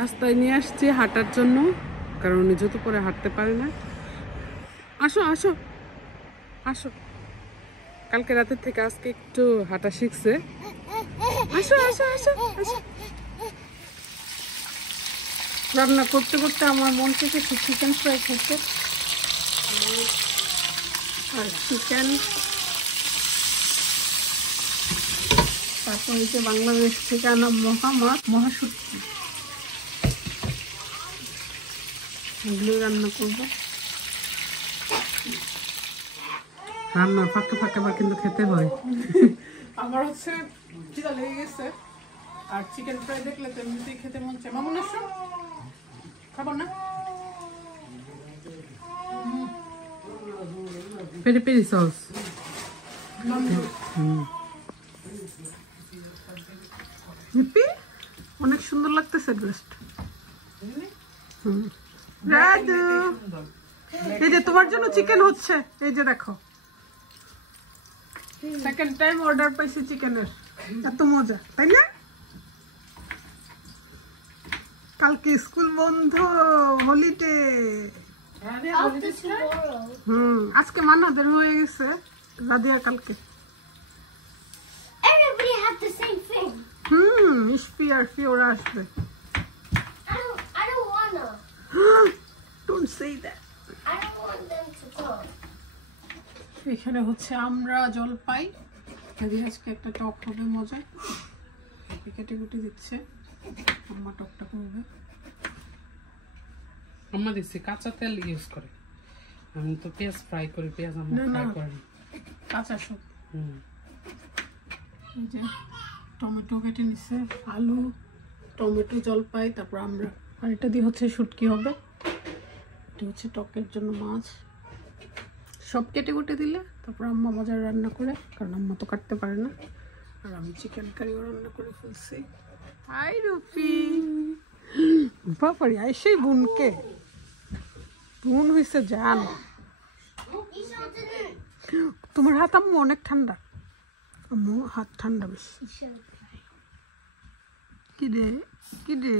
রাস্তায় নিয়ে আসছি হাঁটার জন্য, কারণ উনি জুতো পরে হাঁটতে পারে না। আসো আসো আসো, কালকে রাতের থেকে আজকে একটু হাঁটা শিখছে। আসো আসো আসো আসো। রান্না করতে করতে আমার মন থেকে চিকেন ফ্রাই খেতে, আর চিকেন, তারপর হচ্ছে বাংলাদেশ থেকে আনা মহামাছ, মহাশুটকি, এগুলো রান্না করবো। রান্নার ফাঁকে ফাঁকে আবার কিন্তু খেতে হয়। আমার হচ্ছে খিদা লেগে গেছে, আর চিকেন ফ্রাই দেখলে তো এমনিতেই খেতে মন চায়। মামুন এসো, খাবো না? পেরি পেরি সস, অনেক সুন্দর লাগতেছে ড্রেসটা। রাধু, এই যে তোমার জন্য চিকেন হচ্ছে, এই যে দেখো, সেকেন্ড টাইম অর্ডার পাইছি চিকেনের। এত মজা, তাই না? কালকে স্কুল বন্ধ, হলিডে। আজকে মানাদের হয়ে গেছে, রাধিয়া কালকে। ইশপি আর ফিওরা আসবে। Don't say that. এখানে হচ্ছে আমরা জলপাই, আজকে একটা টক হবে মজা, কেটে কুটে দিচ্ছে, আম্মা টকটা করবে। আম্মা দিচ্ছে কাঁচা তেল ইউজ করে, আমি তো পেঁয়াজ ফ্রাই করি, পেঁয়াজ আম্মা ফ্রাই করে না, কাঁচা সব। এই যে টমেটো কেটে নিচ্ছে, আলু, টমেটো, জলপাই, তারপর আমরা, আর এটা দিয়ে হচ্ছে শুটকি হবে, এটা হচ্ছে টকের জন্য মাছ। সব কেটে কুটে দিলে তারপর আম্মা মজার রান্না করে, কারণ আম্মা তো কাটতে পারে না। আর আমি চিকেন কারিও রান্না করে ফেলছি। হাই রুপি, বাবারি আইসেই বোনকে, বোন হয়েছে জান। তোমার হাত আম্মু অনেক ঠান্ডা, আম্মু হাত ঠান্ডা বেশি। কি রে কি রে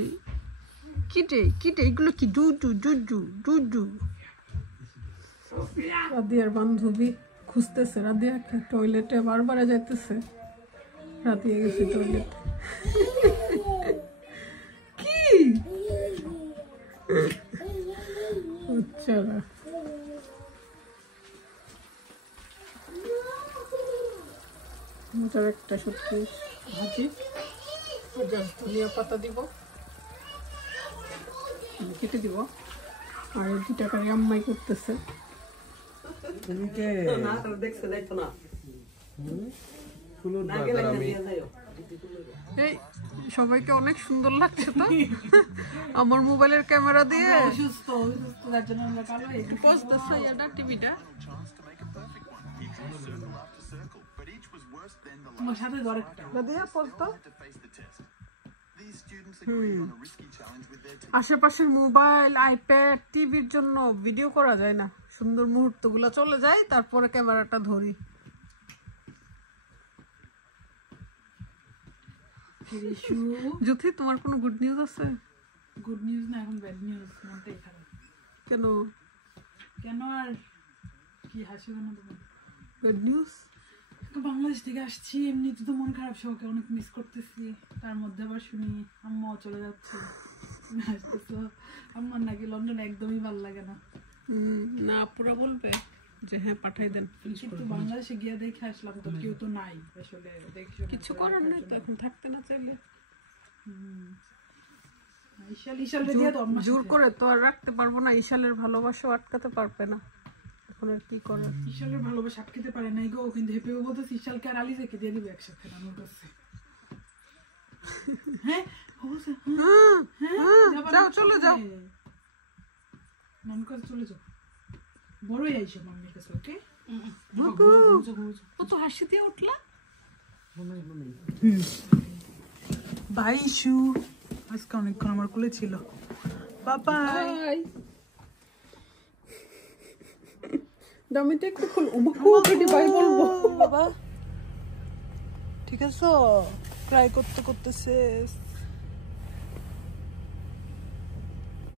কি রে কি রে, এগুলো কি? ডুডু ডুডু ডুডু। রাধিয়ার বান্ধবী খুঁজতেছে, রাধিয়া টয়লেটে বারবার যাইতেছে, রাধিয়া গেছে টয়লেটে। কি চলো, মজার একটা সত্যি ভাজি, ধনিয়া পাতা দিব, কেটে দিব। আর এই দুটা কারি আম্মাই করতেছে। এই সবাইকে অনেক সুন্দর লাগছে তো আমার মোবাইলের ক্যামেরা দিয়ে। টিভিটা আশেপাশের মোবাইল, আইপ্যাড, টিভির জন্য ভিডিও করা যায় না, সুন্দর মুহূর্ত গুলা চলে যায়, তারপরে ক্যামেরাটা ধরি। জ্যোতি, তোমার কোনো গুড নিউজ আছে? গুড নিউজ না, এখন ব্যাড নিউজ। মনটাই খারাপ। কেন? কেন আর কি হাসি কেন তোমার? Bad news? বাংলাদেশ থেকে আসছি, এমনিতে তো মন খারাপ, সবাইকে অনেক মিস করতেছি, তার মধ্যে আবার শুনি আম্মাও চলে যাচ্ছে। হাসতেছো? আম্মার নাকি লন্ডনে একদমই ভালো লাগে না। না, পুরা বলবে যে হ্যাঁ পাঠাই দেন। কিন্তু বাংলাদেশে গিয়ে দেখে আসলাম তো কেউ তো নাই আসলে, কিছু করার নেই তো, এখন থাকতে না চাইলে। জোর করে তো আর রাখতে পারবো না, ইশালের ভালোবাসা আটকাতে পারবে না, এখন আর কি করার। ইশালের ভালোবাসা আটকাতে পারে নাই গো, কিন্তু হেপেও বলতেছে ইশালকে আর আলিজাকে দিয়ে দিবে একসাথে নানুর কাছে। হ্যাঁ যাও, চলে যাও, নানুর কাছে চলে যাও, বড়ই আইসো মাম্মির কাছে। ওকে, কত হাসি দিয়ে উঠলা। বাইশু আজকে অনেকক্ষণ আমার কোলে ছিল। বাবাই। দামিতে একটু খুল, বাই বলবো বাবা। ঠিক আছে, ট্রাই করতে করতে শেষ।